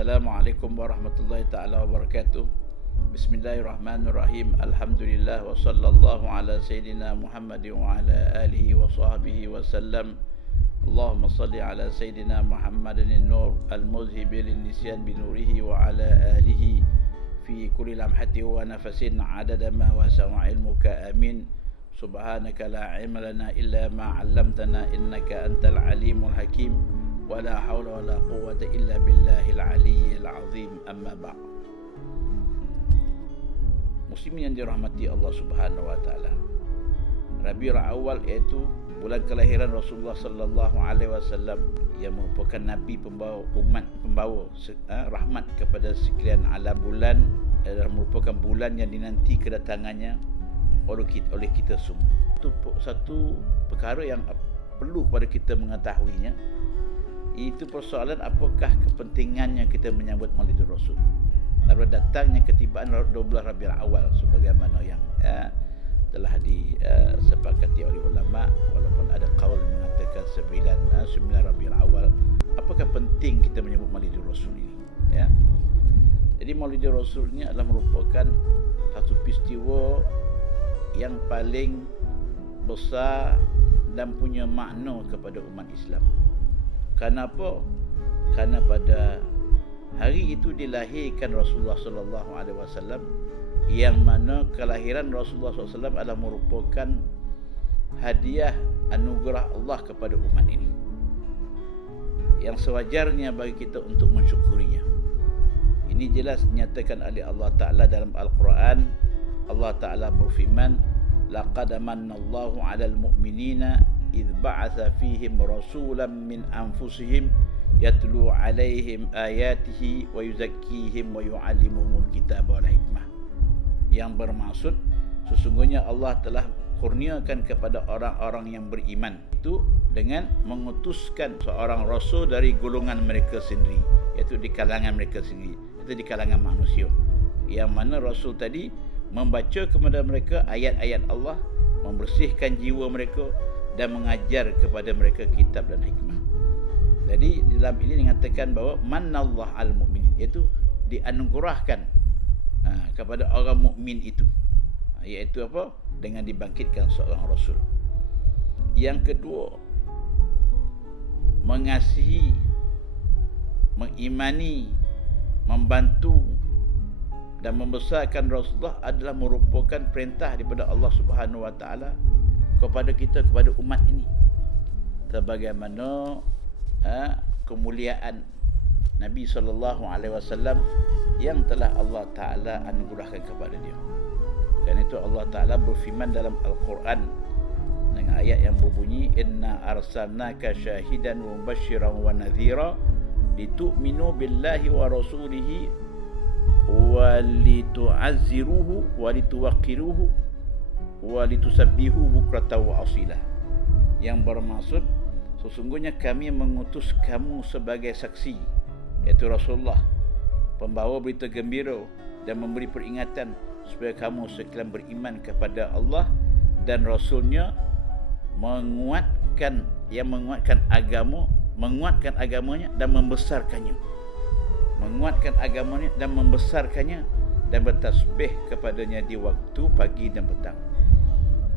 Assalamualaikum warahmatullahi ta'ala wabarakatuh. Bismillahirrahmanirrahim. Alhamdulillah wa sallallahu ala sayyidina Muhammadin wa ala alihi wa sahbihi wa sallam. Allahumma salli ala sayyidina Muhammadin an-nur al-muzhibi lin-nisyan binurihi wa ala alihi fi kulli lamhati wa nafasin adada ma wasi'a ilmuka. Amin. Subhanaka la ilma lana illa ma 'allamtana innaka antal alimul hakim. Wala haula wala quwwata illa billahil aliyyil azim. Amma ba'd. Muslimin yang dirahmati Allah Subhanahu wa taala. Rabiul Awal iaitu bulan kelahiran Rasulullah sallallahu alaihi wasallam yang merupakan nabi pembawa umat, pembawa rahmat kepada sekalian alam. Bulan adalah merupakan bulan yang dinanti kedatangannya oleh kita semua. Itu satu perkara yang perlu kepada kita mengetahuinya. Itu persoalan apakah kepentingannya kita menyambut Maulidul Rasul. Lalu datangnya ketibaan 12 Rabiul Awal sebagaimana yang telah disepakati oleh ulama, walaupun ada qaul mengatakan 9 Rabiul Awal. Apakah penting kita menyambut Maulidul Rasul ini? Ya. Jadi Maulidul Rasul ini adalah merupakan satu peristiwa yang paling besar dan punya makna kepada umat Islam. Kenapa? Kerana pada hari itu dilahirkan Rasulullah sallallahu alaihi wasallam, yang mana kelahiran Rasulullah SAW adalah merupakan hadiah anugerah Allah kepada umat ini, yang sewajarnya bagi kita untuk mensyukurinya. Ini jelas dinyatakan oleh Allah Ta'ala dalam Al-Quran. Allah Ta'ala berfirman, laqad manallahu 'alal mu'minina idh ba'atha fihim rasulan min anfusihim yatlu 'alaihim ayatihi wa yuzakkihim wa yu'allimuhumul kitaba wal hikmah. Yang bermaksud, sesungguhnya Allah telah kurniakan kepada orang-orang yang beriman itu dengan mengutuskan seorang rasul dari golongan mereka sendiri, iaitu di kalangan mereka sendiri, iaitu di kalangan manusia, yang mana rasul tadi membaca kepada mereka ayat-ayat Allah, membersihkan jiwa mereka dan mengajar kepada mereka kitab dan hikmah. Jadi dalam ini dikatakan bahawa manallah al-mu'minin, iaitu dianugerahkan kepada orang mukmin itu, iaitu apa? Dengan dibangkitkan seorang rasul. Yang kedua, mengasihi, mengimani, membantu dan membesarkan Rasulullah adalah merupakan perintah daripada Allah Subhanahu wa taala kepada kita, kepada umat ini, sebagaimana kemuliaan Nabi sallallahu alaihi wasallam yang telah Allah Taala anugerahkan kepada dia. Kerana itu Allah Taala berfirman dalam Al-Quran dengan ayat yang berbunyi, inna arsalnaka syahidan wa mubasysyiran wa nadhira litu'minu billahi wa rasulihi wa litu'azziruhu wa lituwaqqiruhu wa litusabbihu bukratan wa asila. Yang bermaksud, sesungguhnya kami mengutus kamu sebagai saksi, iaitu Rasulullah, pembawa berita gembira dan memberi peringatan supaya kamu sekalian beriman kepada Allah dan Rasulnya, menguatkan agamanya dan membesarkannya, dan bertasbih kepadanya di waktu pagi dan petang.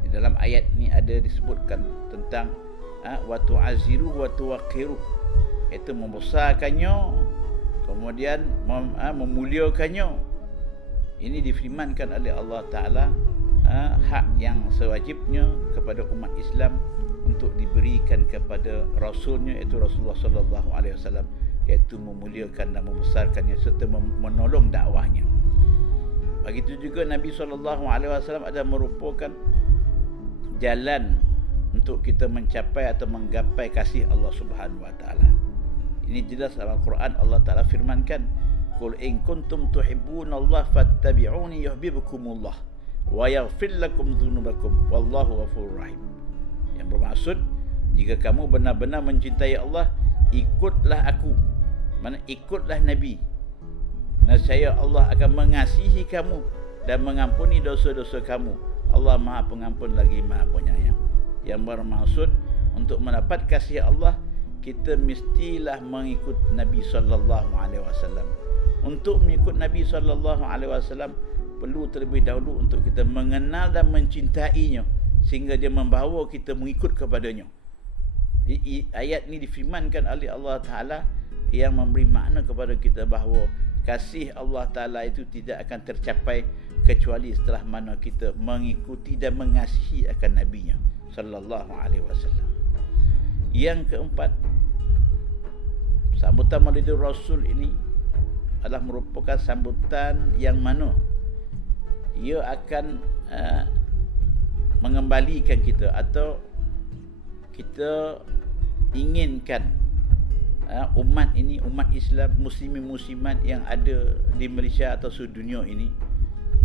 Di dalam ayat ini ada disebutkan tentang wa tu'azziru wa tuwaqqiru, iaitu membesarkannya, kemudian memuliakannya. Ini difirmankan oleh Allah Ta'ala, hak yang sewajibnya kepada umat Islam untuk diberikan kepada Rasulnya, iaitu Rasulullah sallallahu alaihi wasallam, iaitu memuliakan dan membesarkannya serta menolong dakwahnya. Begitu juga Nabi sallallahu alaihi wasallam adalah merupakan jalan untuk kita mencapai atau menggapai kasih Allah Subhanahu wa taala. Ini jelas dalam Al-Quran Allah Taala firmankan, qul in kuntum tuhibbunallaha fattabi'uni yuhibbukumullah wa yaghfir lakum dzunubakum wallahu ghafurur rahim. Yang bermaksud, jika kamu benar-benar mencintai Allah, ikutlah aku, mana ikutlah Nabi, nescaya Allah akan mengasihi kamu dan mengampuni dosa-dosa kamu. Allah Maha Pengampun lagi Maha Penyayang. Yang bermaksud, untuk mendapat kasih Allah, kita mestilah mengikut Nabi sallallahu alaihi wasallam. Untuk mengikut Nabi sallallahu alaihi wasallam perlu terlebih dahulu untuk kita mengenal dan mencintainya sehingga dia membawa kita mengikut kepadanya. Ayat ni difirmankan oleh Allah Ta'ala yang memberi makna kepada kita bahawa kasih Allah Ta'ala itu tidak akan tercapai kecuali setelah mana kita mengikuti dan mengasihi akan Nabi-Nya sallallahu alaihi wasallam. Yang keempat, sambutan Maulidur Rasul ini adalah merupakan sambutan yang mana ia akan mengembalikan kita atau kita inginkan umat ini, umat Islam, muslimin-muslimat yang ada di Malaysia atau sedunia ini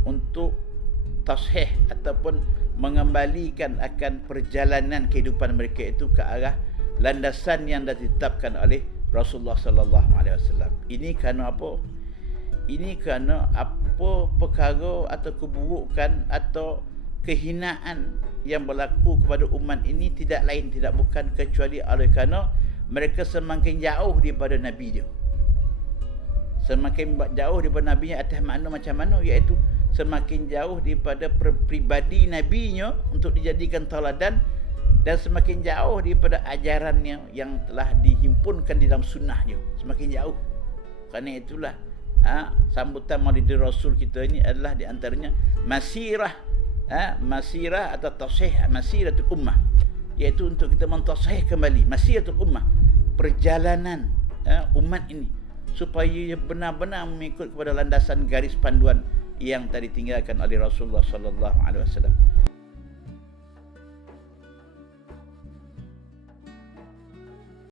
untuk tashih ataupun mengembalikan akan perjalanan kehidupan mereka itu ke arah landasan yang dah ditetapkan oleh Rasulullah sallallahu alaihi wasallam. Ini kerana apa? Ini kerana apa perkara atau keburukan atau kehinaan yang berlaku kepada umat ini tidak lain tidak bukan kecuali oleh kerana mereka semakin jauh daripada Nabi dia. Semakin jauh daripada Nabi nya atas makna macam mana, iaitu semakin jauh daripada pribadi Nabi-Nya untuk dijadikan tauladan dan semakin jauh daripada ajarannya yang telah dihimpunkan di dalam sunnahnya. Semakin jauh. Kerana itulah sambutan Maulidur Rasul kita ini adalah di antaranya masirah atau tashih masiratul ummah, iaitu untuk kita mentashih kembali masiratul ummah, perjalanan umat ini supaya benar-benar mengikut kepada landasan garis panduan yang tadi tinggalkan oleh Rasulullah sallallahu alaihi wasallam.